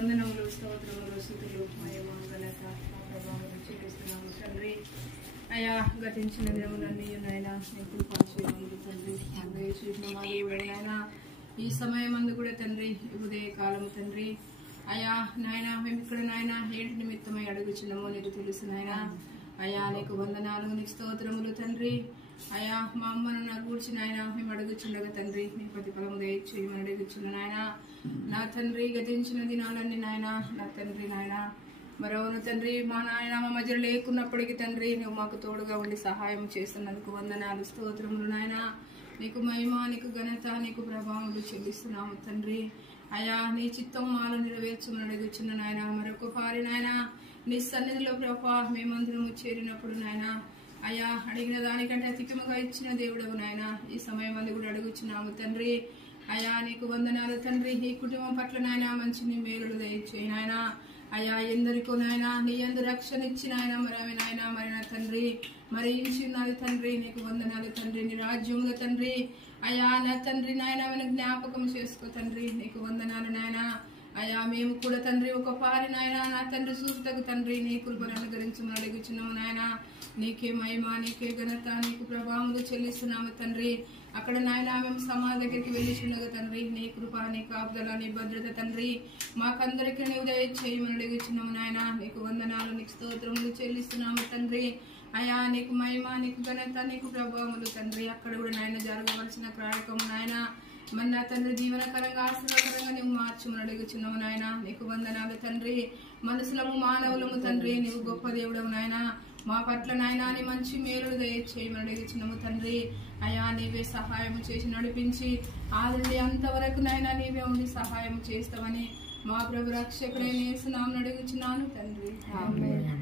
వందనములు స్తోత్రములు స్తుతులు మహిమ ఘనత ప్రభావం చెల్లిస్తున్నాము తండ్రి. అయా గతించిన దినములన్నీ నాయనా నీకు ఆశీర్వాదాలు తండ్రి. నాయనా ఈ సమయం అందు కూడా తండ్రి ఉదయ కాలము తండ్రి అయా నాయనా మేము ఇక్కడ నాయన ఏంటి నిమిత్తమై అడుగుచున్నామో నీకు తెలుసు నాయనా. అయా నీకు వందనాలు నీకు స్తోత్రములు తండ్రి. అయా మా అమ్మను నా కూర్చుని ఆయన మేము అడుగుచుండగా తండ్రి నీ ప్రతిఫలము దయచేయమని అడుగుచున్న నాయన. నా తండ్రి గతించిన దినాలన్నీ నాయన నా తండ్రి నాయన మరొకను తండ్రి మా నాయన మా మధ్యలో లేకున్నప్పటికీ తండ్రి నువ్వు మాకు తోడుగా ఉండి సహాయం చేస్తున్నందుకు వందనాలు స్తోత్రములు నాయన. నీకు మహిమ నీకు ఘనత నీకు ప్రభావములు చెల్లిస్తున్నాము తండ్రి. అయా నీ చిత్తం మాలో నెరవేర్చమని అడుగుచున్న నాయన. మరొకసారి నాయన నీ సన్నిధిలో ప్రభా మేమందరము చేరినప్పుడు నాయన అయా అడిగిన దానికంటే అధికముగా ఇచ్చిన దేవుడవు నాయన. ఈ సమయం అందు కూడా అడుగుచున్నాము తండ్రి. అయా నీకు వందనాలు తండ్రి. ఈ కుటుంబం పట్ల నాయన మంచి నీ మేలులు దయచేయి నాయన. అయా ఎందరికో నాయన నీ ఎందు రక్షణ ఇచ్చిన ఆయన మరి నాయన మరి నా తండ్రి మరి ఇచ్చినాడు తండ్రి. నీకు వందనాలు తండ్రి. నీ రాజ్యముగా తండ్రి అయా నా తండ్రి నాయన జ్ఞాపకం చేసుకో తండ్రి. నీకు వందనాలు నాయన. అయా మేము కూడా తండ్రి ఒక పారి నాయన నా తండ్రి చూస్తకు తండ్రి నీ కృపను అనుగ్రహించమని అడుగుచున్నాము నాయన. నీకే మహిమ నీకే ఘనత నీకు ప్రభావములు చెల్లిస్తున్నాము తండ్రి. అక్కడ నాయన మేము సమాధి దగ్గరికి వెళ్ళిచుండగా తండ్రి నీ కృప నీ కాపుదల నీ భద్రత తండ్రి మాకందరికీ నీవు దయచేయమని అడుగుచున్నాము నాయన. నీకు వందనాలు నీకు స్తోత్రములు చెల్లిస్తున్నాము తండ్రి. అయా నీకు మహిమ నీకు ఘనత నీకు ప్రభావములు తండ్రి. అక్కడ కూడా నాయన జరగవలసిన కార్యక్రమం నాయన మన నా తండ్రి జీవనకరంగా ఆశీర్వకరంగా నువ్వు మార్చమని అడుగుచున్నావు నాయన. నీకు వందనాలు తండ్రి. మనసులము మానవులము తండ్రి నువ్వు గొప్ప దేవుడవు నాయన. మా పట్ల నాయన నీ మంచి మేలులు దయచేయమని అడుగుచున్నాము తండ్రి. అయా నీవే సహాయం చేసి నడిపించి ఆల్రెడీ అంతవరకు నాయన నీవే ఉండి సహాయం చేస్తామని మా ప్రభు రక్షకుడైన యేసు నామమున అడుగుచున్నాను తండ్రి. ఆమేన్.